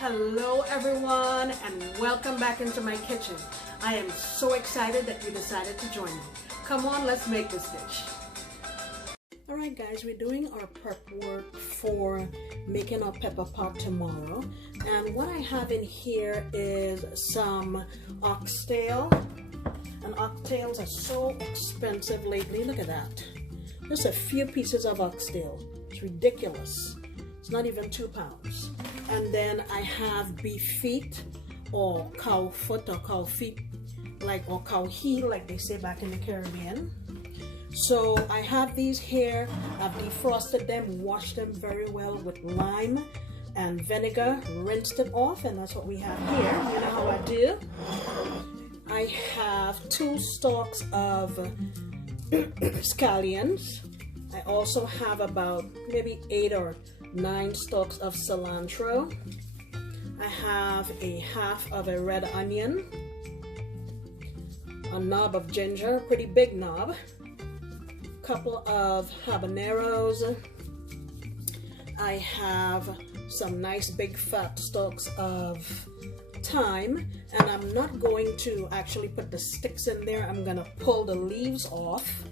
Hello everyone, and welcome back into my kitchen. I am so excited that you decided to join me. Come on, let's make this dish. Alright guys, we're doing our prep work for making our pepper pot tomorrow. And what I have in here is some oxtail. And oxtails are so expensive lately. Look at that. Just a few pieces of oxtail. It's ridiculous. It's not even 2 pounds. And then I have beef feet or cow foot or cow feet, or cow heel, like they say back in the Caribbean. So I have these here. I've defrosted them, washed them very well with lime and vinegar, rinsed it off, and that's what we have here. You know how I do. I have 2 stalks of scallions. I also have about maybe 8 or 9 stalks of cilantro. I have a half of a red onion, a knob of ginger, a pretty big knob, a couple of habaneros. I have some nice big fat stalks of thyme, and I'm not going to actually put the sticks in there. I'm gonna pull the leaves off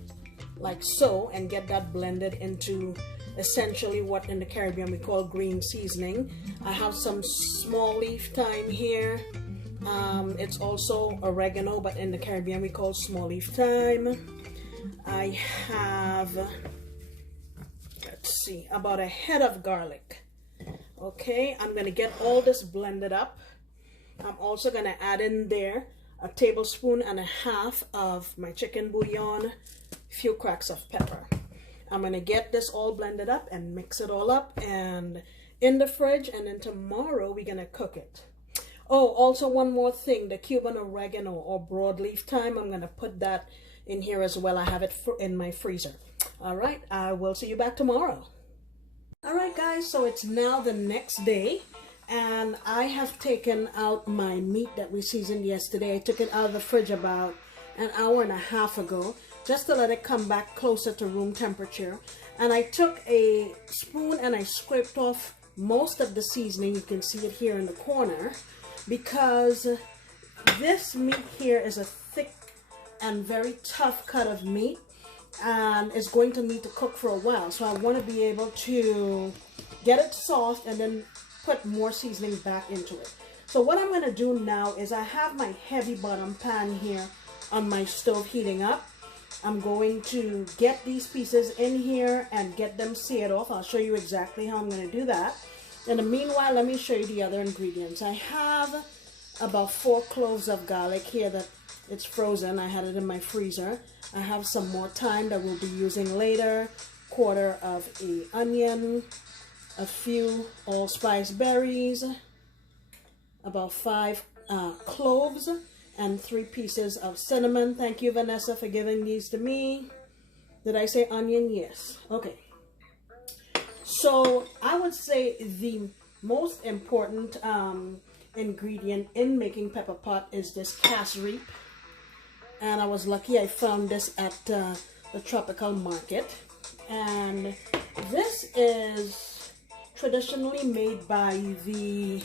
like so and get that blended into essentially what in the Caribbean we call green seasoning. I have some small leaf thyme here. It's also oregano, but in the Caribbean we call small leaf thyme. I have, let's see, about a head of garlic. Okay, I'm gonna get all this blended up. I'm also gonna add in there a tablespoon and a half of my chicken bouillon, a few cracks of pepper. I'm gonna get this all blended up and mix it all up and in the fridge, and then tomorrow we're gonna cook it. Oh, also one more thing, the Cuban oregano or broadleaf thyme, I'm gonna put that in here as well. I have it in my freezer. All right, I will see you back tomorrow. All right guys, so it's now the next day, and I have taken out my meat that we seasoned yesterday. I took it out of the fridge about an hour and a half ago, just to let it come back closer to room temperature. And I took a spoon and I scraped off most of the seasoning. You can see it here in the corner, because this meat here is a thick and very tough cut of meat, and it's going to need to cook for a while. So I want to be able to get it soft and then put more seasoning back into it. So what I'm going to do now is I have my heavy bottom pan here on my stove heating up. I'm going to get these pieces in here and get them seared off. I'll show you exactly how I'm going to do that. In the meanwhile, let me show you the other ingredients. I have about 4 cloves of garlic here that it's frozen. I had it in my freezer. I have some more thyme that we'll be using later, 1/4 of an onion, a few allspice berries, about 5 cloves, and 3 pieces of cinnamon. Thank you, Vanessa, for giving these to me. Did I say onion? Yes. Okay. So I would say the most important ingredient in making pepper pot is this Cassareep. And I was lucky I found this at the tropical market. And this is traditionally made by the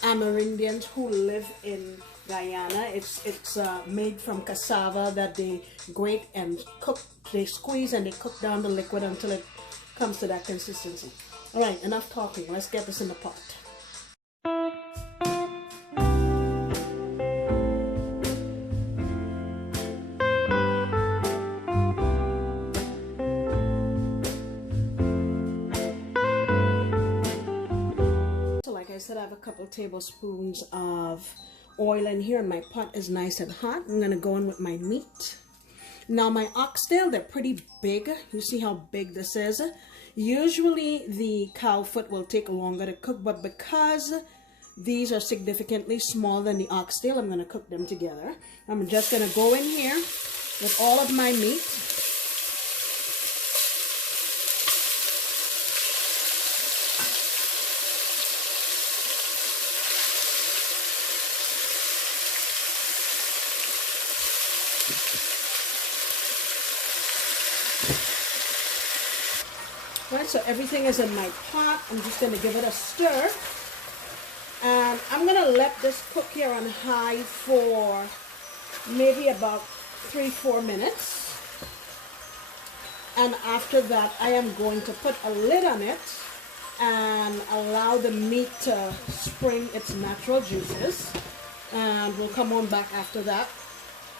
Amerindians who live in Guyana. It's made from cassava that they grate and cook. They squeeze and they cook down the liquid until it comes to that consistency. All right, enough talking. Let's get this in the pot. So like I said, I have a couple tablespoons of oil in here, and my pot is nice and hot. I'm gonna go in with my meat. Now my oxtail, they're pretty big. You see how big this is? Usually the cow foot will take longer to cook, but because these are significantly smaller than the oxtail, I'm gonna cook them together. I'm just gonna go in here with all of my meat. Right, so everything is in my pot. I'm just going to give it a stir. And I'm gonna let this cook here on high for maybe about 3-4 minutes. And after that, I am going to put a lid on it and allow the meat to spring its natural juices. And we'll come on back after that.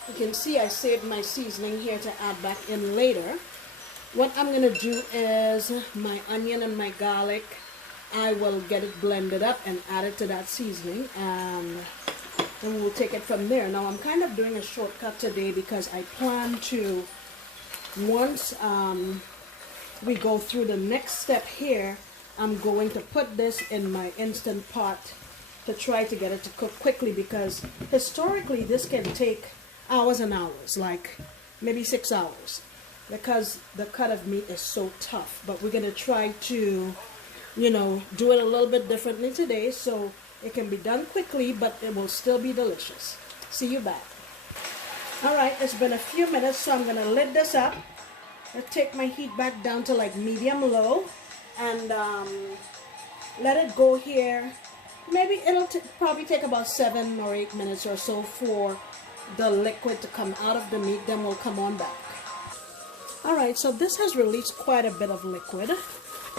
You can see I saved my seasoning here to add back in later. What I'm going to do is my onion and my garlic, I will get it blended up and add it to that seasoning. And then we'll take it from there. Now I'm kind of doing a shortcut today because I plan to, once we go through the next step here, I'm going to put this in my Instant Pot to try to get it to cook quickly, because historically this can take hours and hours, like maybe 6 hours, because the cut of meat is so tough. But we're going to try to, you know, do it a little bit differently today so it can be done quickly, but it will still be delicious. See you back. Alright, it's been a few minutes, so I'm going to lid this up. I'll take my heat back down to like medium-low and let it go here. Maybe it'll probably take about 7 or 8 minutes or so for the liquid to come out of the meat. Then we'll come on back. Alright, so this has released quite a bit of liquid.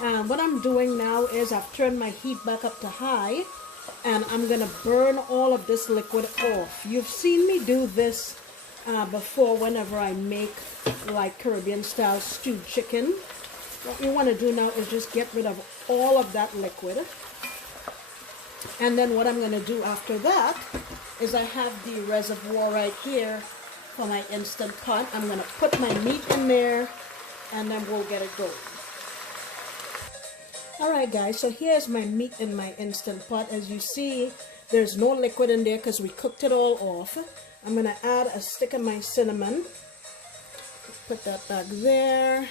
And what I'm doing now is I've turned my heat back up to high, and I'm going to burn all of this liquid off. You've seen me do this before whenever I make like Caribbean style stewed chicken. What we want to do now is just get rid of all of that liquid. And then what I'm going to do after that is I have the reservoir right here for my Instant Pot. I'm going to put my meat in there and then we'll get it going. Alright guys, so here's my meat in my Instant Pot. As you see, there's no liquid in there because we cooked it all off. I'm going to add a stick of my cinnamon. Put that back there.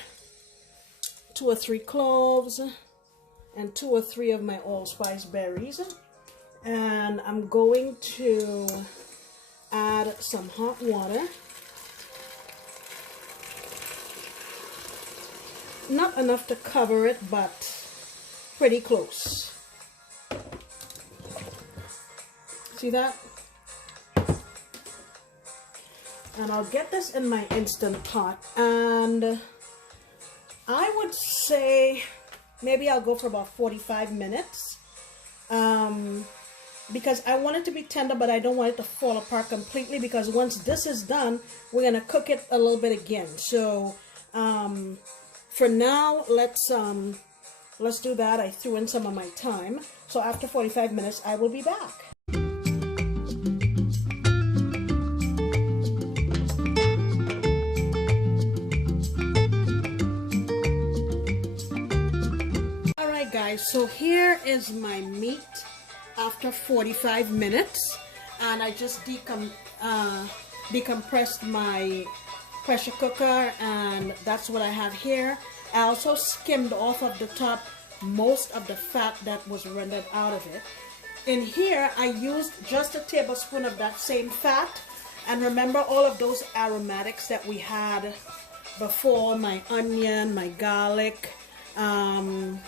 2 or 3 cloves. And 2 or 3 of my allspice berries. And I'm going to add some hot water. Not enough to cover it, but pretty close. See that? And I'll get this in my Instant Pot, and I would say maybe I'll go for about 45 minutes because I want it to be tender, but I don't want it to fall apart completely, because once this is done, we're going to cook it a little bit again. So for now, let's do that. I threw in some of my thyme. So after 45 minutes, I will be back. Alright guys, so here is my meat after 45 minutes. And I just decompressed my pressure cooker, and that's what I have here. I also skimmed off of the top most of the fat that was rendered out of it. In here, I used just a tablespoon of that same fat. And remember all of those aromatics that we had before, my onion, my garlic, and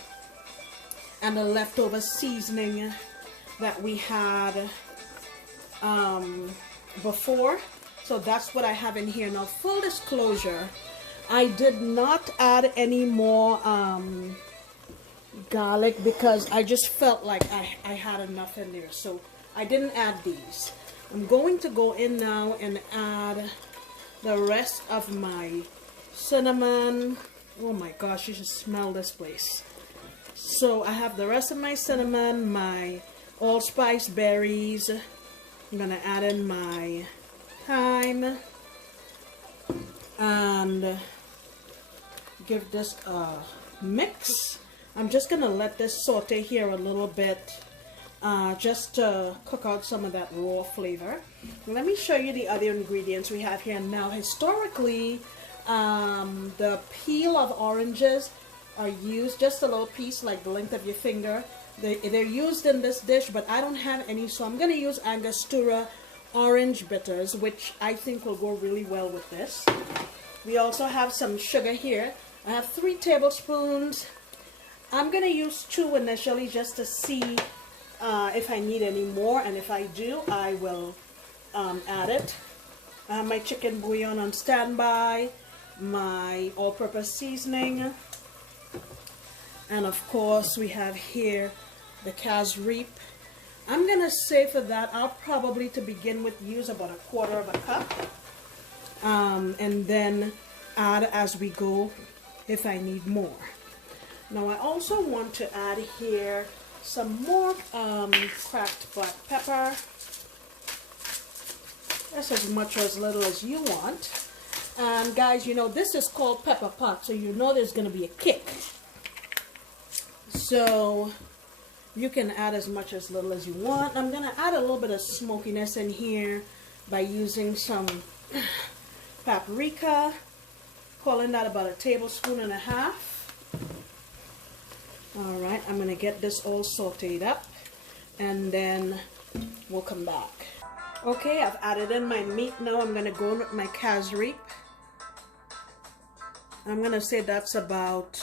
the leftover seasoning that we had before. So that's what I have in here. Now, full disclosure, I did not add any more garlic because I just felt like I had enough in there. So I didn't add these. I'm going to go in now and add the rest of my cinnamon. Oh my gosh, you should smell this place. So I have the rest of my cinnamon, my allspice berries. I'm going to add in my thyme and give this a mix. I'm just going to let this saute here a little bit just to cook out some of that raw flavor. Let me show you the other ingredients we have here. Now, historically, the peel of oranges are used, just a little piece like the length of your finger. They're used in this dish, but I don't have any, so I'm going to use Angostura orange bitters, which I think will go really well with this. We also have some sugar here. I have 3 tablespoons. I'm going to use 2 initially just to see if I need any more, and if I do, I will add it. I have my chicken bouillon on standby, my all-purpose seasoning, and of course we have here the Cassareep. I'm gonna say for that I'll probably to begin with use about 1/4 cup, and then add as we go if I need more. Now I also want to add here some more cracked black pepper. That's as much or as little as you want. And guys, you know, this is called pepper pot, so you know there's going to be a kick. So you can add as much or as little as you want. I'm going to add a little bit of smokiness in here by using some paprika, calling that about 1.5 tablespoons. All right, I'm going to get this all sauteed up, and then we'll come back. Okay, I've added in my meat. Now I'm going to go in with my Cassareep. I'm going to say that's about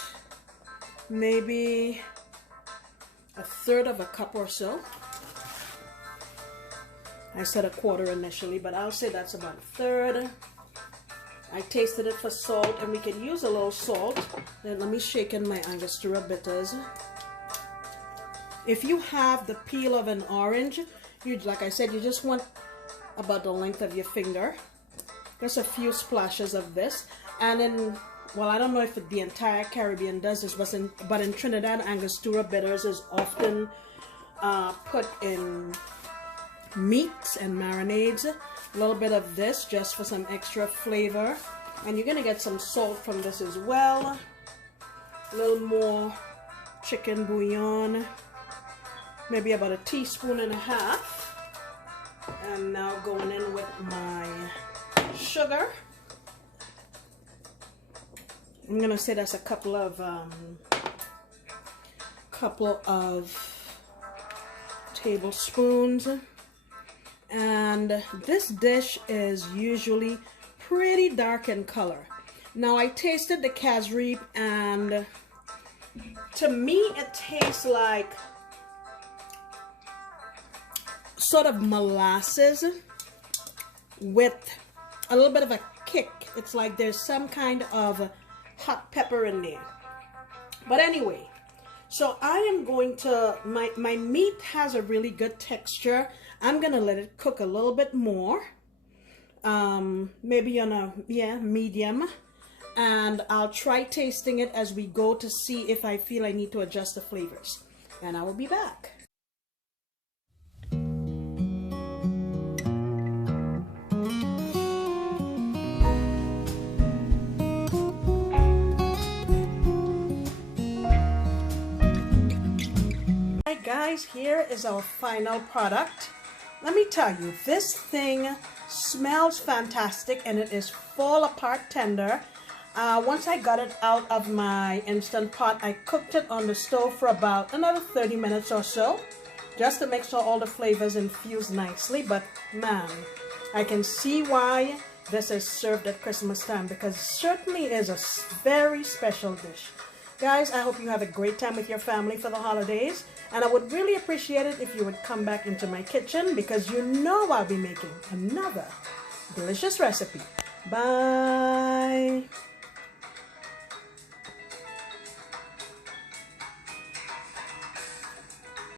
maybe 1/3 cup or so. I said 1/4 initially, but I'll say that's about 1/3. I tasted it for salt, and we can use a little salt. Then let me shake in my Angostura bitters. If you have the peel of an orange, like I said, you just want about the length of your finger. Just a few splashes of this. And in, well, I don't know if the entire Caribbean does this, but in Trinidad, Angostura bitters is often put in meats and marinades. A little bit of this just for some extra flavor. And you're going to get some salt from this as well. A little more chicken bouillon. Maybe about 1.5 teaspoons. And now going in with my sugar. I'm going to say that's a couple of tablespoons. And this dish is usually pretty dark in color. Now I tasted the Cassareep, and to me it tastes like sort of molasses with a little bit of a kick. It's like there's some kind of hot pepper in there. But anyway, so I am going to, my meat has a really good texture. I'm going to let it cook a little bit more. Maybe on a, medium. And I'll try tasting it as we go to see if I feel I need to adjust the flavors. And I will be back. Guys, here is our final product. Let me tell you, this thing smells fantastic, and it is fall apart tender. Once I got it out of my Instant Pot, I cooked it on the stove for about another 30 minutes or so, just to make sure all the flavors infuse nicely. But man, I can see why this is served at Christmas time, because it certainly is a very special dish. Guys, I hope you have a great time with your family for the holidays, and I would really appreciate it if you would come back into my kitchen, because you know I'll be making another delicious recipe. Bye!